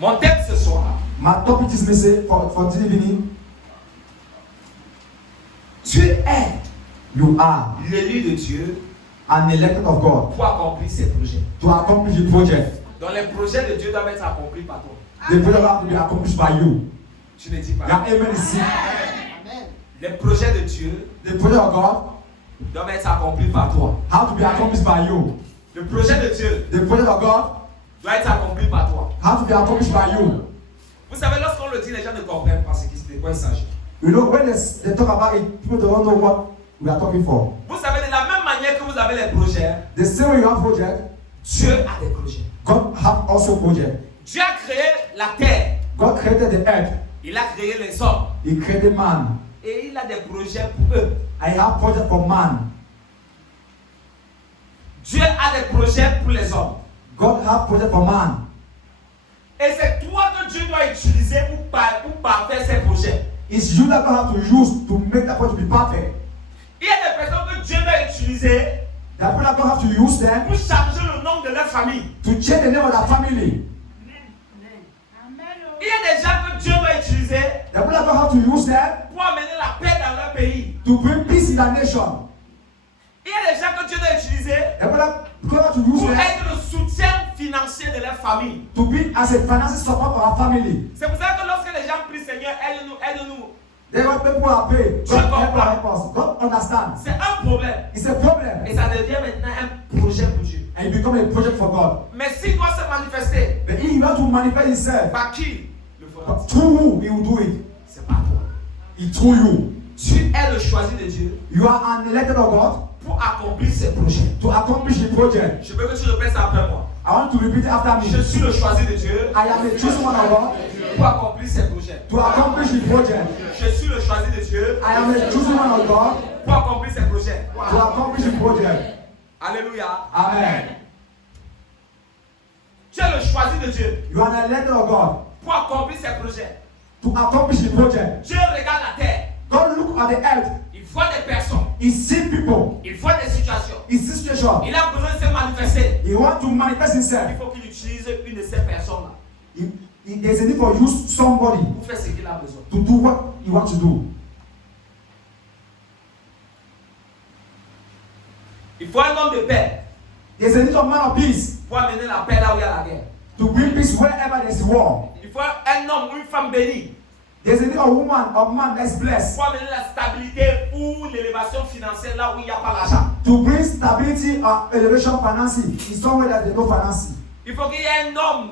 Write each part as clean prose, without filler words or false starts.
Mon thème ce soir. My topic is message for this evening. Tu es You are l'élu de Dieu an elected of God pour accomplir ses projets. to accomplish the project. Donc les projets de Dieu doivent être accomplis par toi. The project have to be accomplished by you. Tu ne dis pas. Your amen is seen. Les projets de Dieu The project of God doivent être accomplis par toi. have to be accomplished by you. Le projet de Dieu The project of God doit être accompli par toi. have to be accomplished by you. Vous savez, lorsqu'on le dit, les gens ne comprennent pas ce qui de quoi il s'agit. You know, when they talk about it, people don't know what we are talking for. Vous savez, de la même manière que vous avez les projets, The same way you have project, Dieu a des projets. God have also project. Dieu a créé la terre. God created the earth. Il a créé les hommes. He created man. Et il a des projets pour eux. I have project for man. Dieu a des projets pour les hommes. God have project for man. Et c'est toi que Dieu doit utiliser pour parfaire ses projets. It's you that God have to use to make that project be perfect. Il y a des personnes que Dieu doit utiliser The people that God have to use them pour changer le nom de leur famille. to change the name of their family. Il y a des gens que Dieu doit utiliser The people that God have to use them pour amener la paix dans leur pays. to bring peace in the nation. Il y a des gens que Dieu doit utiliser The people that God have to use pour them être le soutien financier de leur famille. to be as a financial support for our family. C'est pour ça que lorsque les gens prient, Seigneur, aide-nous, aide-nous, They want people are praying. God help us. God understand. c'est un problème. It's a problem. Et ça devient maintenant un projet pour Dieu. And it become a project for God. Mais s'il doit se manifester, But he want to manifest himself. par qui le fera? But through who he will do it? C'est pas toi. It's through you. Tu es le choisi de Dieu You are an elected of God pour accomplir ses projets. to accomplish the project. Je veux que tu répètes ça après moi. I want to repeat it after Je me. suis le choisi de Dieu I am the chosen one of God pour accomplir ses projets. to accomplish the project. Je suis le choisi de Dieu I am the chosen one of God pour accomplir ses projets. to accomplish the project. Alléluia. Amen. Tu es le choisi de Dieu You are an elected of God pour accomplir ses projets. to accomplish the project. Dieu regarde la terre. God look at the earth. Il voit des personnes. He see people. Il voit des situations. He see situation. Il a besoin de se manifester. He want to manifest himself. Il faut qu'il utilise une de ces personnes-là There's a need for use somebody pour faire ce qu'il a besoin. to do what he wants to do. Il faut un homme de paix There's a need of man of peace pour amener la paix là où il y a la guerre. to bring peace wherever there's war. Il faut un homme ou une femme bénie There's a need of woman or man that's blessed pour amener la stabilité ou l'élévation financière là où il n'y a pas l'argent. to bring stability and elevation financing in somewhere that there's no financing. Il faut qu'il y ait un homme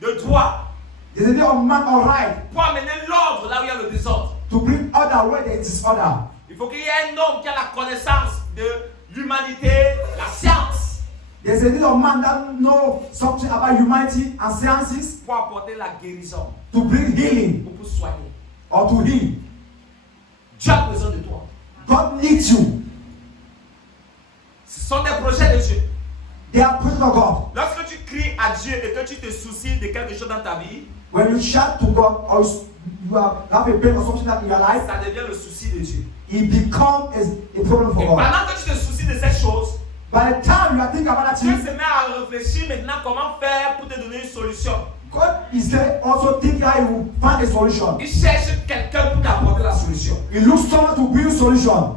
de droit There's a need of man or right pour amener l'ordre là où il y a le désordre. to bring order where there is disorder. Il faut qu'il y ait un homme qui a la connaissance de l'humanité, la science, There's a need of man that know something about humanity and sciences pour apporter la guérison to bring healing ou pour soigner. or to heal. Dieu a besoin de toi. God needs you. Ce sont des projets de Dieu. They are present of God. Lorsque tu cries à Dieu et que tu te soucies de quelque chose dans ta vie, When you shout to God or you have a pain or something that in your life, ça devient le souci de Dieu. it becomes a problem Et for God. pendant que tu te soucies de ces choses, By the time you are thinking about that Dieu thing, se met à réfléchir maintenant comment faire pour te donner une solution. God is there also thinking how he will find a solution. Il cherche quelqu'un pour t'apporter la solution. He looks someone to bring a solution.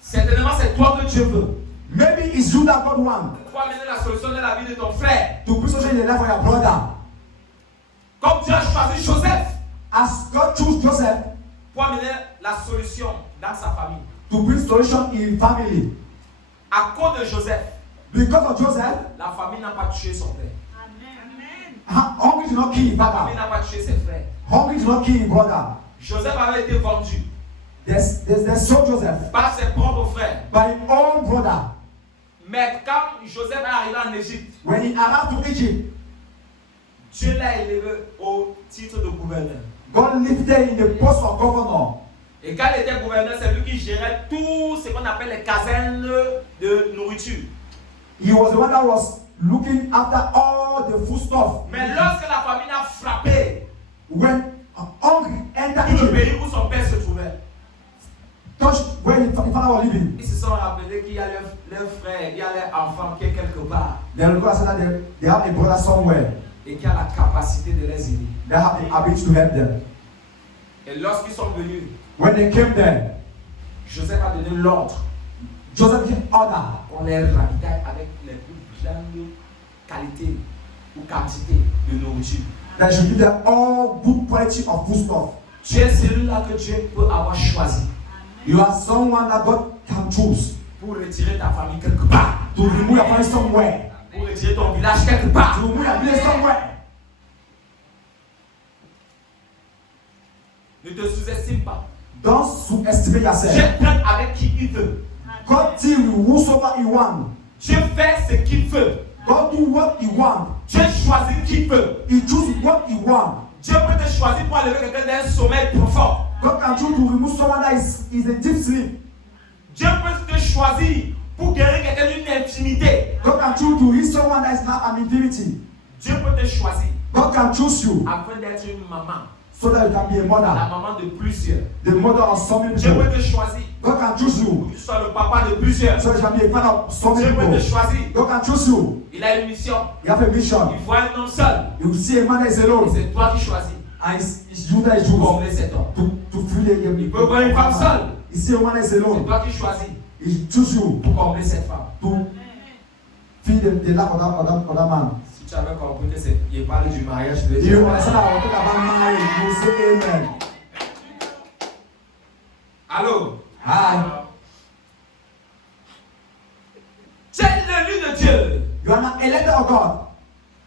Certainement, c'est toi que Dieu veut. Maybe it's you that God wants Pour amener la solution dans la vie de ton frère. to bring solution in the life of your brother. Comme Dieu a choisi Joseph As God chose Joseph pour amener la solution dans sa famille. to bring solution in family. À cause de Joseph, Because of Joseph, la famille n'a pas tué son père. hungry did not kill his La famille father. n'a pas tué ses frères. Hungry did not kill his brother. Joseph avait été vendu They sold Joseph par ses propres frères. by his own brother. Mais quand Joseph est arrivé en Égypte, When he arrived to Egypt, Dieu l'a élevé au titre de gouverneur. God lifted in the post of governor. Et quand il était gouverneur, c'est lui qui gérait tout ce qu'on appelle les casernes de nourriture. He was the one that was looking after all the food stuff. Mais lorsque la famine a frappé When hungry entered tout le Egypt, pays où son père se trouvait, touched where his father was living, ils se sont rappelés qu'il y a leur frère, il y a leur enfant qui est quelque part. then God said that they have a brother somewhere. et qui a la capacité de les aider. They have the ability to help them. Et lorsqu'ils sont venus, When they came there, Joseph a donné l'ordre Joseph gave order qu'on les ravitaille avec les plus grandes qualités ou quantités de nourriture. that should give them all good quality of foodstuff. Tu es celui-là que Dieu peut avoir choisi You are someone that God can choose pour retirer ta famille quelque part, to remove your family somewhere, pour retirer ton village quelque part. to remove your village somewhere. Ne te sous-estime pas. Don't sous-estimate yourself. Dieu traite avec qui il veut. God deal with whosoever He want. Dieu fait ce qu'il veut. God do what He want. Dieu choisit qui veut. He choose what He want. Dieu peut te choisir pour enlever quelqu'un d'un sommeil profond. God can choose to remove someone that is a deep sleep. Dieu peut te choisir pour guérir quelqu'un d'une intimité. God can choose to heal someone that is not an infinity. Dieu peut te choisir God can choose you afin d'être une maman. so that you can be a La mother, maman de plusieurs. the mother of so many Dieu peut people. te choisir God can choose pour you que tu sois le papa de plusieurs. so that you can be a father of so many Dieu peut te people. choisir. God can choose you. Il a une mission. You have a mission. Il voit un homme seul. You see a man that is Et alone, c'est toi qui choisis and it's you that is pour choose combler cet homme. to free the Il peut voir une femme seule. You see a man that is C'est alone, toi qui choisis he choose you pour combler cette femme. to feed the lack of that man. Si tu avais compris que c'est, il parle du mariage, je vais You dire. understand that we're talking about marriage? You say amen. Allô? Hi. Tu es l'élu de Dieu You are not elected of God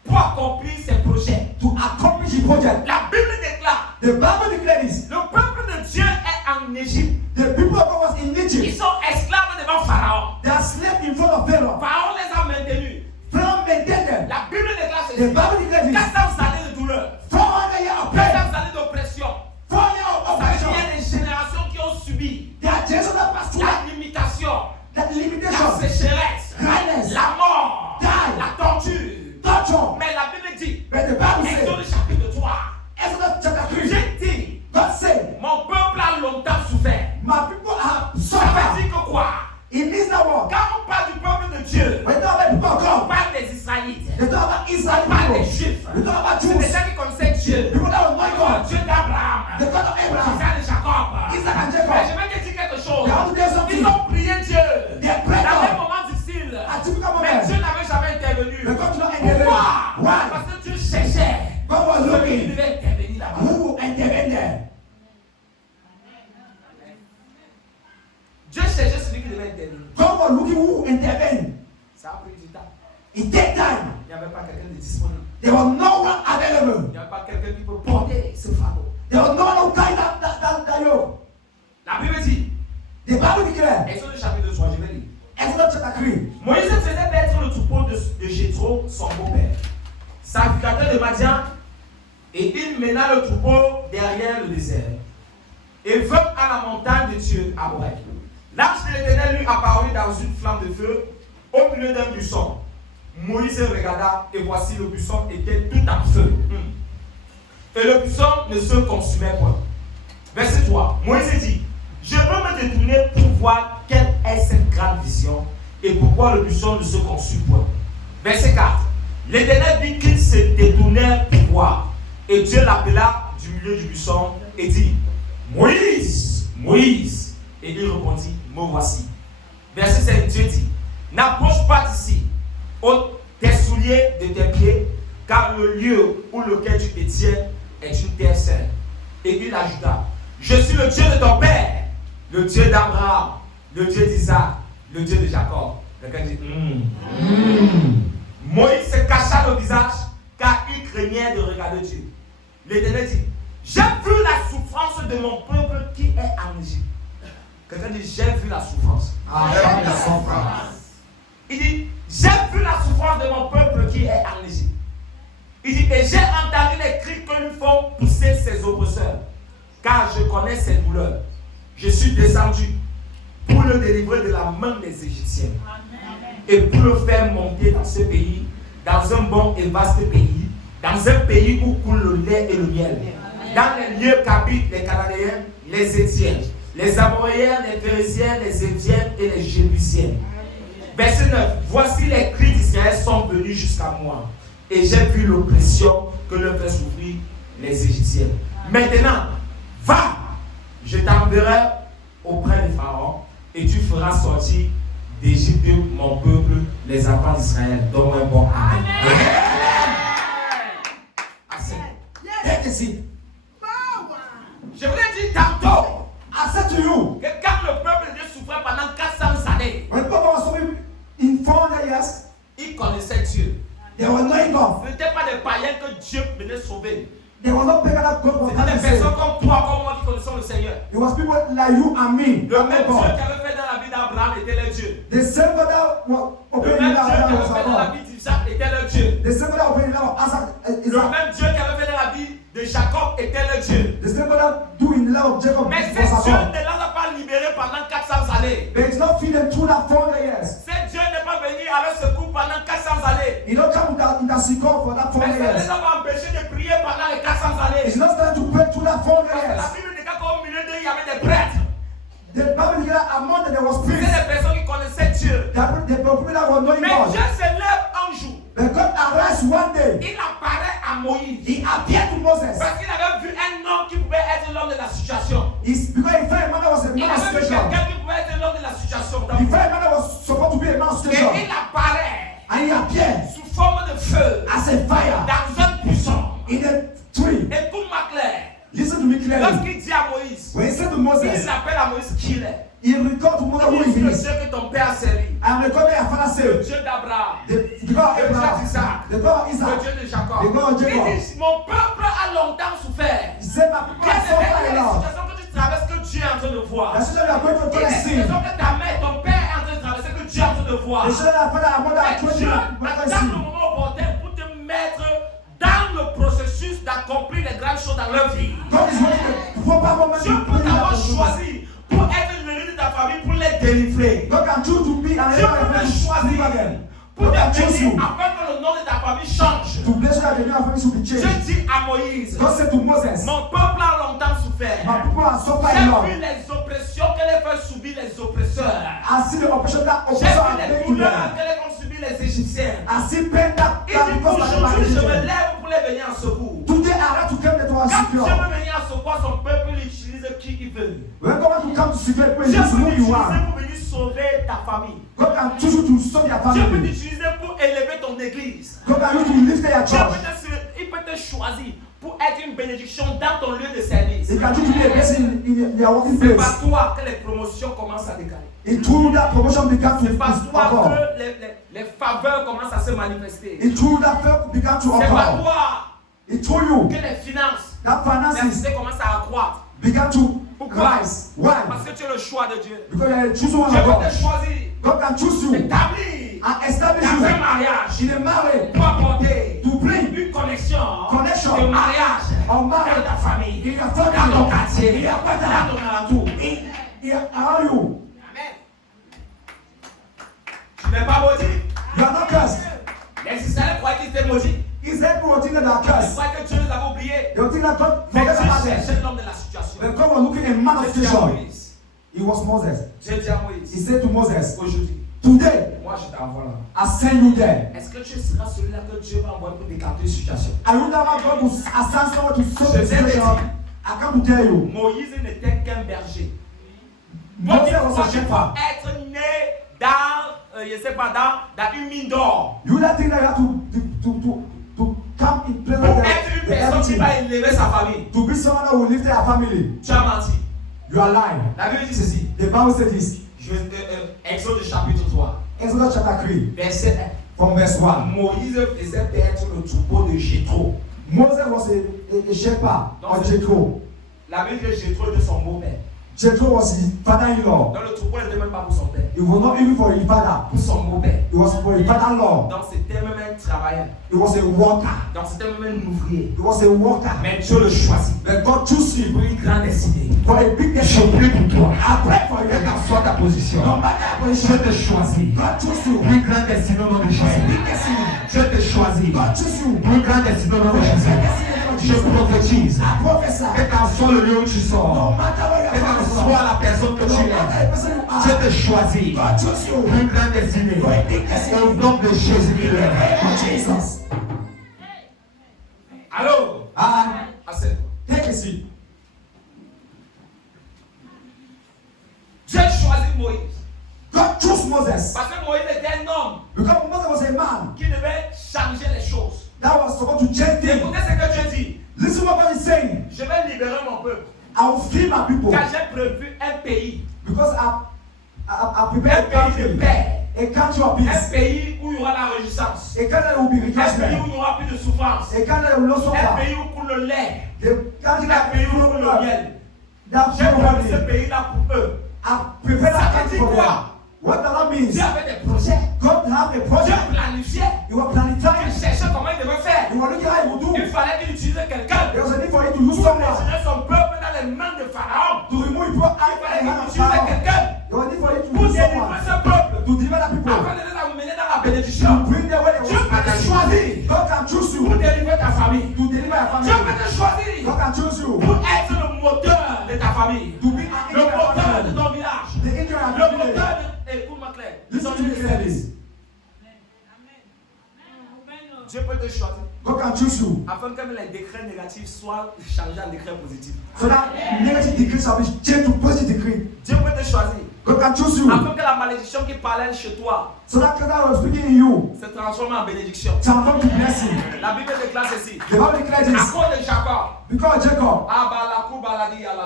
pour accomplir ses projets. to accomplish the project. La Bible déclare, The Bible declares le peuple de Dieu est en Égypte. the people of God was in Ils Egypt. sont esclaves devant Pharaon. They are slaves in front of Pharaoh. Pharaon les a maintenus. Pharaoh maintained them. La Bible déclare The ceci. Bible declares this. 400 années de douleur. 400 years of 400 pain. années d'oppression. 4 years of Ça veut dire qu'il y oppression. a des générations qui ont subi There are generations that pass through la limitation, that la limitation, sécheresse, dryness, la mort, Die. la torture. torture. Mais la Bible dit, But the Bible Exode says, chapitre 3, Exodus chapter 3, j'ai dit, God said, mon peuple a longtemps souffert. my people have Ça veut suffered. dire que quoi? It means that word. Quand on parle du peuple de Dieu, When they talk about people of on God, parle des Israélites, they talk about Israel on parle des people. Juifs, They talk about c'est des Jews. gens qui connaissaient Dieu, People that will know le God. Dieu d'Abraham, The God of Abraham, Isaac et Jacob. Isaac and Mais Jacob. je vais te dire quelque chose. They have to tell something. Ils ont prié Dieu They prayed dans un God. moment difficile. A difficult Mais moment. Dieu n'avait jamais intervenu. But God did not intervene. Pourquoi? Why? Parce que Dieu cherchait God was celui qui looking. devait intervenir là-bas. Who will intervene there? Dieu cherchait celui qui devait intervenir. God was looking who will intervene. Ça a pris du temps. It takes time. Il n'y avait pas quelqu'un de disponible. There was no one available. Il n'y avait pas quelqu'un qui peut porter ce fardeau. There was no one who carried that yoke. La Bible dit, The Bible declares, Exode chapitre 3, je vais lire. Exodus chapter 3, Moïse faisait paître le troupeau de Jéthro, son beau-père, sacrificateur de Madian, et il mena le troupeau derrière le désert, et vint à la montagne de Dieu à Horeb. L'ange de l'Éternel lui apparut dans une flamme de feu, au milieu d'un buisson. Moïse regarda, et voici le buisson était tout en feu. Et le buisson ne se consumait point. Verset 3, Moïse dit, je veux me détourner pour voir quelle est cette grande vision et pourquoi le buisson ne se consume point. Verset 4, l'Éternel vit qu'il se détournait pour voir. Et Dieu l'appela du milieu du buisson et dit, Moïse, Moïse. Et il répondit, me voici. Verset 5, Dieu dit, n'approche pas d'ici, ôte tes souliers de tes pieds, car le lieu où lequel tu te tiens est une terre sainte. Et il ajouta, je suis le Dieu de ton père, le Dieu d'Abraham, le Dieu d'Isaac, le Dieu de Jacob. Quelqu'un dit, Moïse se cacha le visage, car il craignait de regarder Dieu. L'Éternel dit, j'ai vu la souffrance de mon peuple qui est en Égypte. Quelqu'un dit, j'ai vu la souffrance. Il dit, j'ai vu la souffrance de mon peuple qui est en Égypte. Il dit, et j'ai entendu les cris que lui font pousser ses oppresseurs, car je connais ses douleurs. Je suis descendu pour le délivrer de la main des Égyptiens. Et pour le faire monter dans ce pays, dans un bon et vaste pays, dans un pays où coule le lait et le miel, dans les lieux qu'habitent les Cananéens, les Étiens, les Amoréens, les Phérésiens, les Éviens et les Jébusiens. Verset 9. Voici les cris d'Israël sont venus jusqu'à moi. et j'ai vu l'oppression que leur fait souffrir les Égyptiens. Maintenant, va, je t'enverrai auprès de Pharaon et tu feras sortir d'Égypte mon peuple, les enfants d'Israël. Donne-moi un bon amen. Je vous l'ai dit tantôt. I said to you, Que quand le peuple de Dieu souffrait pendant 400 années, when people were suffering in 400 years, ils connaissaient Dieu. they were knowing God. Ce n'étaient pas des païens que Dieu venait sauver. They were not bigger than God was C'était des coming to save. personnes comme toi, comme moi qui connaissons le Seigneur. It was people like you and me. Le Not même Dieu God. qui avait fait dans la vie d'Abraham était le Dieu. The same God that was Le obeying même the Dieu qui law avait was fait dans la God. vie d'Isaac était le Dieu. The same God that obeying the law of Isaac is Le même Dieu qui avait fait dans la vie de Jacob était le Dieu. the same God that doing the law of Jacob Mais was ce Dieu God. ne l'a pas libéré pendant 400 années. They did not feed them through that 400 years. Ce Dieu n'est pas venu à leur secours pendant 400 années. He don't come with that intercession for that 400 Mais ça ne les years. a pas empêchés de prier pendant les 400 années. It's not time to pray through that 400 Parce que la years. Bible dit qu'au milieu d'eux, il y avait des prêtres. The Bible declares among them there was C'était peace. des personnes qui connaissaient Dieu. The people that were knowing Mais God. Dieu se lève un jour. But God arise one day. Il apparaît à Moïse. He appeared to Moses. Parce qu'il avait vu un homme qui pouvait être l'homme de la situation. Because he felt a man that was a Il man of avait vu situation. quelqu'un qui pouvait être l'homme de la situation. He felt a man that was supposed to be a man of Et situation. il apparaît And he appeared sous forme de feu as a fire dans un buisson. in a tree. Et tout m'a clair. Listen to me clearly. Lorsqu'il dit à Moïse, When he said to il Moses, appelle à Moïse qui il est. he recalled to Moses who Il dit he le is. Dieu que ton père a servi. I am the God that your father Le saved. Dieu d'Abraham. The God of Le Dieu Abraham. d'Isaac. The God of Le Isaac. Dieu de Jacob. The God of Il Jacob. dit, mon peuple a longtemps souffert. He said, my people Il y a are suffering a des lot. situations que tu traverses que Dieu est en train de voir. The children are going to Il y a try to des see. situations que ta mère, ton père est en train de traverser que Dieu est en train de voir. The children are father and mother are Mais trying Dieu to attend le see. moment opportun pour te mettre dans le processus d'accomplir les grandes choses dans leur vie. God is waiting the proper moment Dieu to peut bring t'avoir that to choisi pour être l'ennemi de ta famille, pour les délivrer. God can choose to be an Dieu enemy peut te to choisir deliver them. pour God te can choose bénir you afin que le nom de ta famille change. to bless you that the new family should be Dieu changed. dit à Moïse, God said to Moses, mon peuple a longtemps souffert. my people are suffering a J'ai lot. vu les oppressions que les fait subir les oppresseurs. I see the oppression that J'ai oppressor vu are les making douleurs them. que les font subir les Égyptiens. I see pain that Il dit because of aujourd'hui je me the lève pour les venir en secours. Today I have to come to our Quand Dieu secure. veut venir en secours, son peuple il utilise qui il veut. When God wants to come to secure, Dieu praise peut who you t'utiliser are. pour venir sauver ta famille. God can choose you to serve your Dieu peut family. t'utiliser pour élever ton église. God can use you to lift your Dieu church. il peut te choisir pour être une bénédiction dans ton lieu de service. He can choose you to be a blessing in your working C'est place. par toi que les promotions commencent à décaler. It through that promotion began to C'est par toi occur. que les faveurs commencent à se manifester. It through that faith began to C'est par occur. toi It through you que les finances, that les finances activités commencent à accroître. began to Pourquoi? rise. Why? Parce que tu es le choix de Dieu. Because you are the chosen one Dieu of peut God. te choisir, God can choose you t'établir and establish dans you un mariage in a marriage pour apporter to bring une connexion Connection. de mariage or dans marriage ta famille, in your dans ton family, quartier, in your dans brother, ton alentour. around you. Amen. Tu n'es pas maudit. You are not cursed. Les Israéliens croyaient qu'ils étaient maudits. Israel people think that they are Ils cursed. croyaient que Dieu les avait oubliés. They think that God Mais forget Dieu about them. cherchait l'homme de la situation. But God was looking at a man of Dieu dit à situation. Moïse, It was Moses. Dieu dit à He Moïse, said to Moses, aujourd'hui, today moi je t'envoie là. I send you there. Est-ce que tu seras celui-là que Dieu va envoyer pour décanter une situation? I will never God will assign someone to solve the Je viens de situation. dire. I come to tell you. Moïse n'était qu'un berger. Moses Donc was a il shepherd. faut être né dans, je sais pas, dans une mine d'or. You don't think that you have to come in place Pour of être une the personne qui everything. va élever sa famille. To be someone that will lift their family. Tu as menti. You are lying. La Bible dit ceci. The Bible says this. Exode chapitre 3, Exodus chapter 3, verset from verse 1. 1. Moïse faisait paître le troupeau de Jéthro. Moses was a shepherd of Jethro. La Bible dit que Jéthro était son beau-père. Jethro was his father-in-law. Donc le troupeau n'était même pas pour son père, It was not even for his father. pour son beau-père. It was for his father-in-law. Donc c'était même un travailleur. It was a worker. Donc c'était même un ouvrier. It was a worker. Mais Dieu le choisit But God chose him pour une grande destinée. for a big Je nation. prie pour toi. I pray for you. Quelle qu'en soit ta position, No matter your Dieu position, te choisit God chose you. pour une grande destinée au nom de For a Jésus. big destiny. Dieu te choisit God chose you. pour une grande destinée au nom de Jésus. Je prophétise. I prophesy. Quel qu'en soit le lieu où tu No sors, matter where quelle you're qu'en from, soit la personne que no tu matter es, the person you Dieu are, te choisit God chose you. pour une grande destinée. For a big destiny. Au nom de Jésus. In the name of Jesus. Listen what God is saying. Je vais libérer mon peuple. I will free my people. Car j'ai prévu un pays. Because I Un prepared a pays de country. paix. A country of Un peace. pays où il y aura la réjouissance. A country that will be Un pays où rejoicement. il n'y aura plus de souffrance. A country that will not Un suffer. pays où coule le lait. The country Un that pays où will coule le not miel. that J'ai will prévu ce not pays-là pour eux. I prepared Ça that veut country dire for quoi? them. What does that mean? Dieu avait des projets. God have a Dieu project. planifiait. You were planning Il time. cherchait comment il devait faire. You were looking how you would Il do. fallait qu'il utilise quelqu'un There was a need for you to use pour someone déchirer son peuple dans les mains de Pharaon. to remove your Il eye fallait and qu'il hand of utilise Pharaoh. quelqu'un There was a need for you to pour use délivrer someone ce peuple to deliver the people. afin de les amener dans la To bénédiction. bring them where they Dieu want peut te choisir God can choose you pour délivrer ta famille. to deliver your Dieu family. peut te choisir God can choose you pour être le moteur de ta famille. to be an Le angel of moteur de family. ton village. The angel of Le family. moteur de... Écoute-moi clair. Listen to me clearly. Dieu peut te choisir God can choose you afin que les décrets négatifs soient changés en décrets positifs. so that negative decree shall be changed to positive decree. Dieu peut te choisir God can choose you afin que la malédiction qui parlait chez toi so that God was speaking in you se transforme en bénédiction. transform to blessing. La Bible déclare ceci. The Bible declares À this cause de Jacob, because Jacob,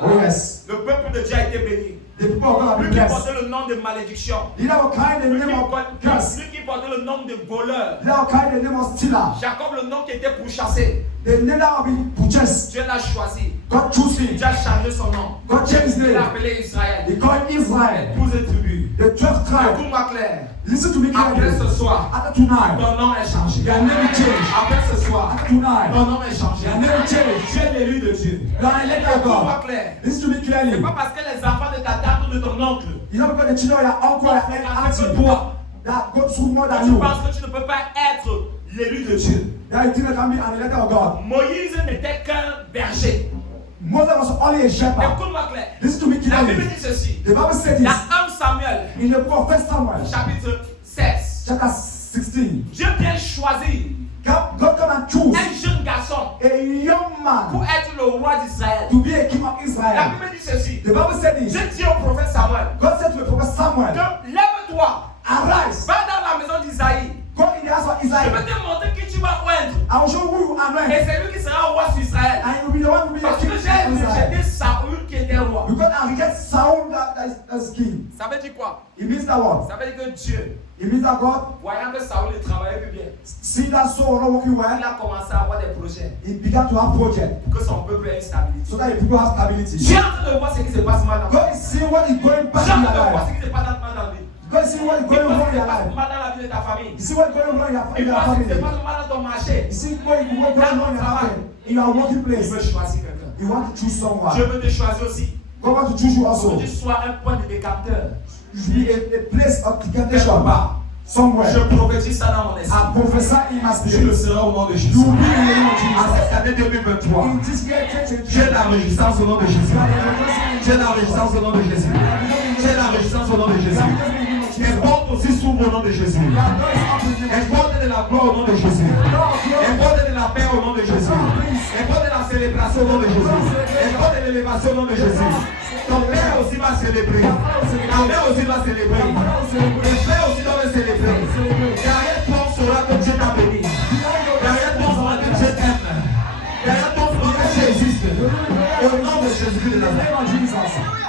oh yes, le peuple de Dieu a été béni. the people of God have Lui been qui blessed. portait le nom de malédiction. He never carried the Lui name of curse. qui portait le nom de voleur. He never carried the name of stealer. Jacob, le nom qui était pourchassé. The name that will be purchased. Dieu l'a choisi. God chose him. Dieu a changé son nom. God changed his Il l'a name. appelé Israël. He called Israel. 12 tribus. The 12 tribe. Écoute-moi clair. Listen to me Après clearly. ce soir, After tonight, ton nom est changé. your name will change. Après ce soir, After tonight, ton nom est changé. your name will change. Tu es l'élu de Dieu. You are elected of Écoute-moi God. clair. Listen to me C'est clearly. pas parce que les enfants de ta tante ou de ton oncle You know because the children of your uncle and avec auntie toi, that go through more than tu you, penses que tu ne peux pas être l'élu de Dieu. that you think they can be an elected of God. Moïse n'était qu'un berger. Moses was only a shepherd. Écoute-moi clair. Listen to me La Bible clearly. dit ceci. The Bible said Dans this 1 Samuel, in the book of 1 Samuel, chapitre 16. chapter 16. Dieu vient choisir God come and choose un jeune garçon a young pour man être le roi d'Israël. to be a king of La Israel. Bible dit ceci. The Bible said this. Dieu dit au prophète Samuel God said to the prophet Samuel, que lève-toi, arise, va dans la maison d'Isaïe. go in the house of Je vais Israel. te montrer qui tu vas oindre. I will show who you are, Et man. c'est lui qui sera roi sur Israël. And you will be the one who will be a Parce king que of j'ai Israel. rejeté Saoul qui était roi. Because I reject Saul that's king. Ça veut dire quoi? It means that what? Ça veut dire que Dieu, It means that God, voyant que Saoul ne travaillait plus bien, see that Saul not working il well, a commencé à avoir des projets he began to have project pour que son peuple ait une stabilité. so that the people have stability. Dieu est en train de voir ce qui se passe mal dans God ta vie. is seeing what is going Dieu bad est en in train your de voir life. ce qui se passe mal dans la vie. God is seeing what is Il going voit ce wrong qui in se your passe life. mal dans la vie de ta famille. You see what is going wrong in your Il voit ce qui se family. passe mal dans ton marché. You see what is going wrong in your family. In your working Il place, veut choisir quelqu'un. you want to choose Dieu someone. veut te choisir aussi. God wants to choose you Pour also. que tu sois un point de décanteur. You should be a place of Quelque decantation part. somewhere. Je prophétise ça dans mon esprit. I prophesy in my Tu le spirit. seras au nom de Jésus. You will be in the name of En Jesus. cette année 2023, In this year 2023, j'ai la résistance au nom de Jésus. you are the person J'ai la résistance au nom de Jésus. J'ai la résistance au nom de Jésus. Les portes aussi s'ouvrent au nom de Jésus. Les portes de la gloire au nom de Jésus. Les portes de la paix au nom de Jésus. Les portes de la célébration au nom de Jésus. Les portes de l'élévation au nom de Jésus. Ton père aussi va célébrer. Ta mère aussi va célébrer. Les frères aussi doivent célébrer. Derrière toi sera que Dieu t'a béni. Derrière toi sera que Dieu t'aime. Derrière toi sera que Dieu existe. Au nom de Jésus-Christ de Nazareth.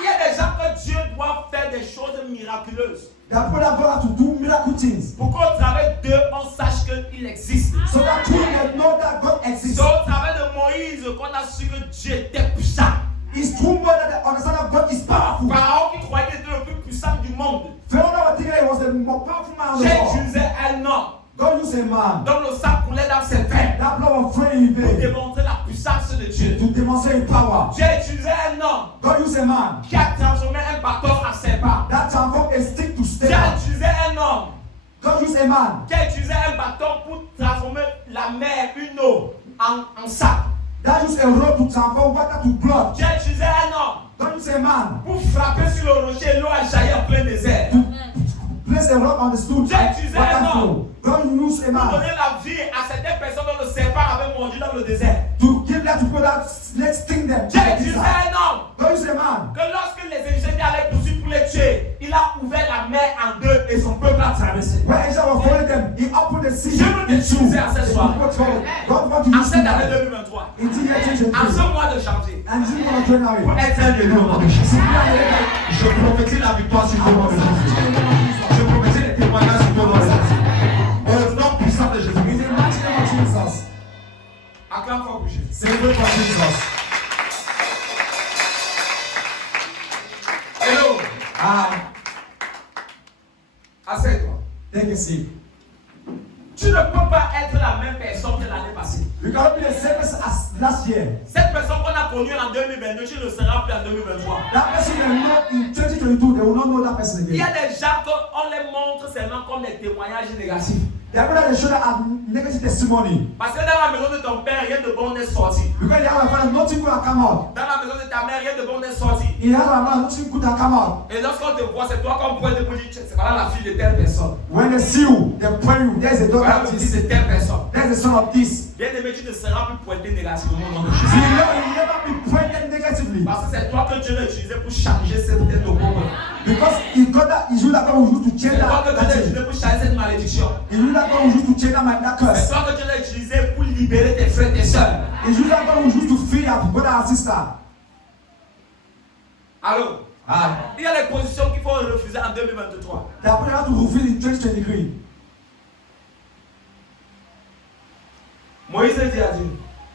Il y a des gens que Dieu doit faire des choses miraculeuses. There are people that God have to do miracle things Pour qu'au travers d'eux, on sache qu'il existe. so that we can know that God exists. C'est au travers de Moïse qu'on a su que Dieu était puissant. It's true more that they understand that God is powerful. Pharaon qui croyait qu'il était le plus puissant du monde. Pharaoh never thinking that he was the more powerful man on the J'ai world. utilisé un homme God used a man dont le sang coulait dans ses veines that blood was flowing in pour vain démontrer la puissance de Dieu. to demonstrate power. J'ai utilisé un homme God used a man qui a transformé un bâton en serpent. that transformed a stick to J'ai stone. utilisé un homme God used a man qui a utilisé un bâton pour transformer la mer, une eau, en sac. that used a rope to transform water to blood. J'ai utilisé un homme God used a man pour frapper sur le rocher, l'eau a jailli en plein désert. to place a rope on the stool J'ai utilisé un water homme flow. God used a pour man donner la vie à certaines personnes dont le serpent avait mordu dans le désert. to give that to people that let's sting them. J'ai utilisé un homme God used a man que lorsque les ingénieurs allaient poursuivre pour les tuer, il il a ouvert la mer en deux et son peuple a traversé. When Israel was following them, he opened the sea Je veux t'utiliser à cette soirée. God wants to En use cette you année now. 2023, In this year en 2023. ce mois de janvier, And this is what I'm doing now. Pour être un élu au nom de Jésus. Je prophétise la victoire sur ton nom de Jésus. Je prophétise les témoignages sur ton nom de Jésus. Au nom puissant de Jésus. In the mighty name of Jesus. acclame fort pour Jésus. Celebrate for Jesus. Hello, assieds-toi. Take a seat. Tu ne peux pas être la même personne que l'année passée. You cannot be the same person as last year. Cette personne qu'on a connue en 2022, tu ne seras plus en 2023. That person they know in 2022, they will not know that person Il y a again. des gens qu'on les montre seulement comme des témoignages négatifs. They are going to show that have negative testimony. Parce que dans la maison de ton père, rien de bon n'est sorti. Because in the house of father, nothing good has come out. Dans la maison de ta mère, rien de bon n'est sorti. In the house of mother, nothing good has come out. Et lorsqu'on te voit, c'est toi qu'on pointe pour dire, c'est pas la fille de telle personne. When they see you, they pray you. There's a daughter Voilà of le fils this. de telle personne. There's the son of this. Bien aimé, tu ne seras plus pointé négativement au nom de You Jésus. never be pointed negatively. Parce que c'est toi que Dieu l'a utilisé pour changer cette tête de pauvre. Because he got that, he's used that God will use to change C'est toi que that Dieu l'a thing. utilisé pour changer cette malédiction. He's used that God will use to change that C'est curse. toi que Dieu l'a utilisé pour libérer tes frères et tes soeurs. He's used that God will use to free our brother and sister. Allô? Il y a les positions qu'il faut refuser en 2023. They are going to fulfill in 2023. Moïse dit à Dieu,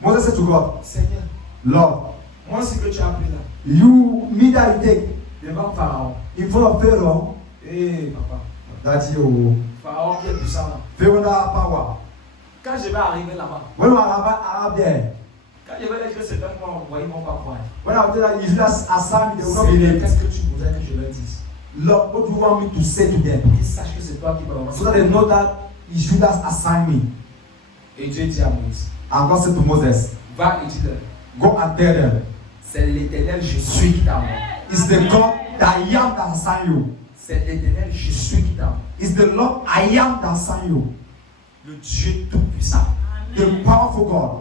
Moses said to God, Seigneur, Lord, moi ce que tu as pris là, me that you take devant Pharaon. in front of Pharaoh, Papa, that's you. Pharaon qui est puissant là. Pharaoh that power. Quand je vais arriver là-bas, When we are there, quand je vais dire que c'est toi qui m'as envoyé, ils ne vont pas croire. when I tell that you just assign me, they will not believe. Qu'est-ce que tu voudrais que je leur dise? Lord, what do you want me to say to them? Ils sachent que c'est toi qui m'as So that envoyé. they know that you should just assign me. Et Dieu dit à Moïse, And God said to Moses, va et dis-leur, go and tell them, c'est l'Éternel, je suis qui t'a envoyé. it's the God that I am that assign you. C'est l'Éternel, je suis qui t'a envoyé. It's the Lord I am that assign you. Le Dieu tout-puissant. The powerful God.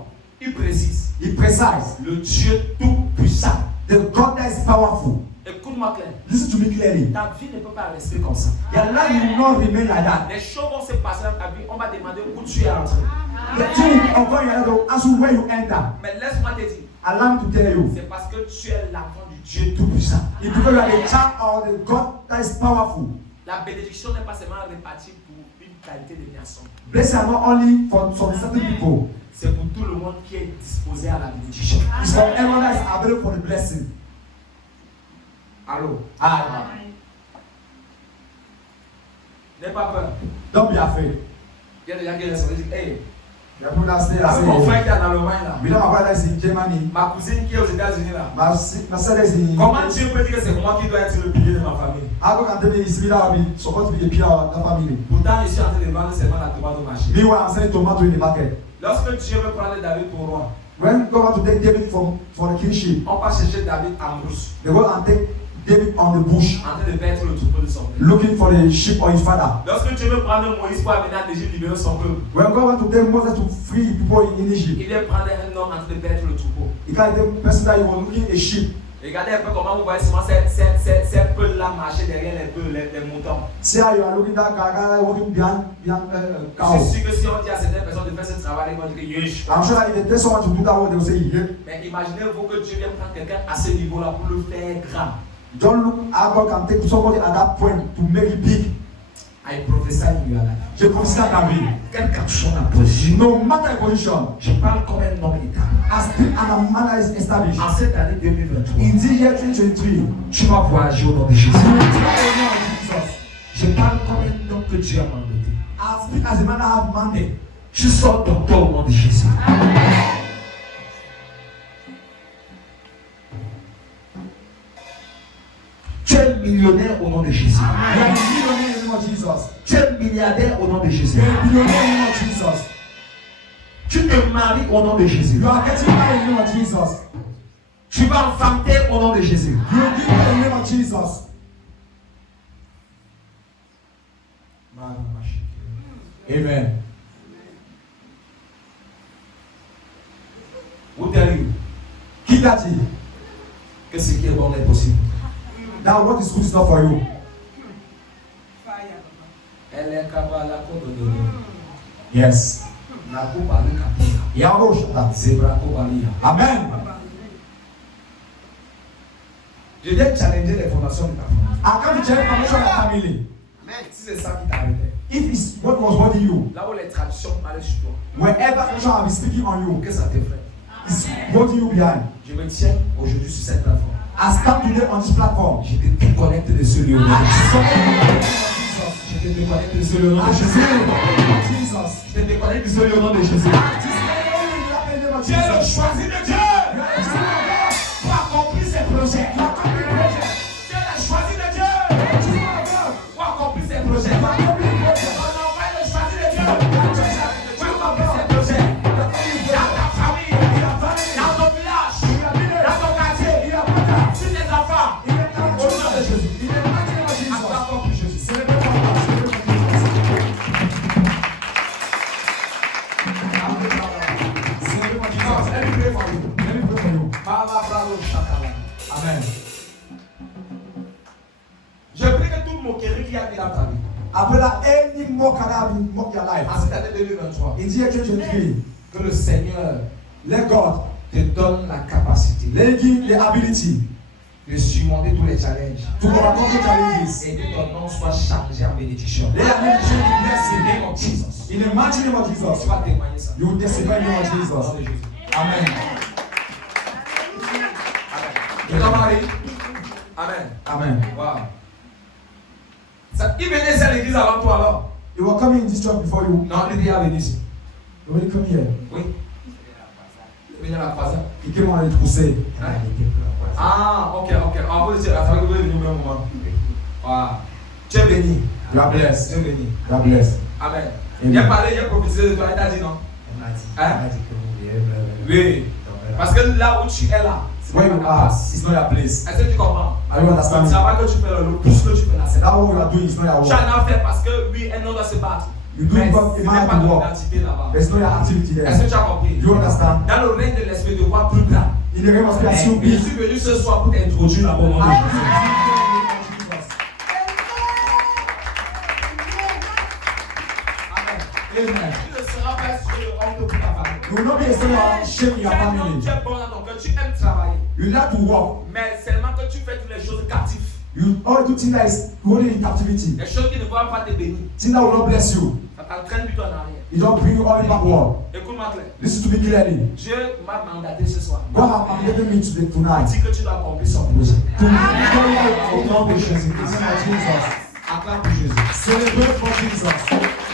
Il précise, He precise. le Dieu tout-puissant. The God that is powerful. Écoute-moi clair. Listen to me clearly. Ta vie ne peut pas rester comme ça. Your life will not remain like that. Les choses vont se passer dans ta vie. On va demander où tu es entré. The thing of God, you will ask you where you enter. Mais laisse-moi te dire, Allow me to tell you. c'est parce que tu es l'enfant du Dieu tout-puissant. It's because you are the child of the God that is powerful. La bénédiction n'est pas seulement répartie pour une qualité de personne. Blessings are not only for some certain people. C'est pour tout le monde qui est disposé à la bénédiction. It's for everyone that is available for the blessing. Allô? Ah, N'aie pas peur. don't be afraid. Il y a des gens qui restent et disent, hey, The people that stay avec mon and say, frère qui est en Allemagne là, we know my brother is in Germany. ma cousine qui est aux États-Unis là, My sister is in. comment Dieu peut dire que c'est moi qui dois être le pilier de ma famille? How can tell me it's me that will be supposed to be the pillar of the family? Pourtant, je suis en train de vendre seulement la tomate au marché. Meanwhile, I'm selling tomato in the market. Lorsque Dieu veut prendre David pour roi, When God want to take David for the kingship, on va chercher David en brousse, they go and take David on the bush, en train de perdre le troupeau de son père. looking for the sheep of his father. Lorsque Dieu veut prendre Moïse pour amener en Égypte libérer son peuple, When God want to take Moses to free people in Egypt, il vient prendre un homme en train de perdre le troupeau. he can't take the person that he was looking a sheep. Regardez un peu comment vous voyez souvent ces peuls-là marcher derrière les bœufs, les moutons. See how you are looking that guy walking behind Je cow. suis sûr que si on dit à certaines personnes de faire ce travail, ils vont dire que yesh. I'm sure that if they tell someone to do that one, they will say, yeah. Mais imaginez-vous que Dieu vient prendre quelqu'un à ce niveau-là pour le faire grand. Don't look how God can take somebody at that point to make it big. I prophesy in your life. Je considère ta vie. Quelle que soit la position, No matter the position, je parle comme un homme établi. as still and a man that is established. En cette année 2023, In this year 2023, tu vas voyager au nom de Jésus. you will tell the name of Jesus. Je parle comme un homme que Dieu a mandaté. I speak as a man that have mandate. Tu sors docteur au nom de Jésus. Tu es millionnaire au nom de Jésus. You are a millionaire in the name of Jesus. Tu es milliardaire au nom de Jésus. You are a billionaire in the name of Jesus. Tu te maries au nom de Jésus. You are getting married in the name of Jesus. Tu vas enfanter au nom de Jésus. You will give birth in the name of Jesus. Amen. Who tell you Keep that in. que ce qui est bon est possible? Now what is good is not for you. Yes. Yahweh Shatan. Amen. Je viens challenger les formations de ta famille. I come to challenge foundation of the family. Si c'est ça qui t'arrêtait, If it's what was holding you, là où les traditions parlaient sur toi, wherever tradition have been speaking on you, que ça te freine. it's holding you behind. Je me tiens aujourd'hui sur cette plateforme. I stand today on this platform. Je te déconnecte de ce lieu. I Je te déconnecte de ce lieu au nom de Jésus. Je te déconnecte de ce lieu au nom de Jésus. Tu es le choisi de Dieu. Tu as accompli ses projets. Tu es le choisi de Dieu. Tu as accompli ses projets. On envoie le choisi de Dieu. Tu as accompli ses projets. Dans ta famille, dans ton village, dans ton quartier, sur tes enfants. Au nom de Jésus. Acclame pour Jésus. Amen. Je prie que toute moquerie qui a mis dans ta vie, Après that, any more can have mock your life. en cette année 2023, In the year 2023, que le Seigneur let God, te donne la capacité let Him give the ability de surmonter tous les challenges to overcome the challenges. et que ton nom soit changé en bénédiction. Let your name change in blessing. Name of Jesus. In the mighty name of Tu Jesus, vas témoigner ça. you will testify in the name of Au nom Jesus. de Jésus. Amen. Je t'en marie. Amen. Amen. Wow. Il venait à l'église avant toi alors? You were coming in this church before you. Non, il est déjà venu ici. You already come here. Oui. Il est venu à la croisade. He came on the crusade. Ah, ok. Ah, vous êtes à la venu au même moment. Wow. Tu es béni. You are blessed. Tu es béni. You are blessed. Amen. Amen. Il a parlé, il a prophétisé de toi, il t'a dit non? Hein? Oui. Parce que là où tu es là, c'est Where pas you ta are, place. it's not your place. Est-ce que tu comprends? Are you understanding? C'est pas que tu fais le lot, plus que tu fais la scène. That what you are doing is not your Tu work. en as fait parce que oui, un homme doit se battre. You do Mais it ce because n'est a man pas has to ton work. identité là-bas. There's no your activity Est-ce que there. tu as compris? Do you understand? Dans le règne de l'esprit de voir plus grand. In the realm of spirit, I see you Je big. suis venu ce soir pour t'introduire là-bas au nom de I Jésus. Amen. Amen. Tu ne seras pas sur le honte pour ta famille. You will not be a son of shame in Tu your es un homme, family. tu es bon dans ton cœur, tu aimes travailler. You like to work. Mais seulement que tu fais toutes les choses captives. You all do things that is holding in captivity. Les choses qui ne vont pas te bénir. Things that will not bless you. Ça t'entraîne plutôt en arrière. You don't bring you all backward. Écoute-moi clair. Listen to me clearly. Dieu m'a mandaté ce soir. God has mandated me today Il tonight dit que tu dois accomplir son projet. to carry out Au nom de the Jésus. Jesus. Acclame pour Jésus. Celebrate for Jesus.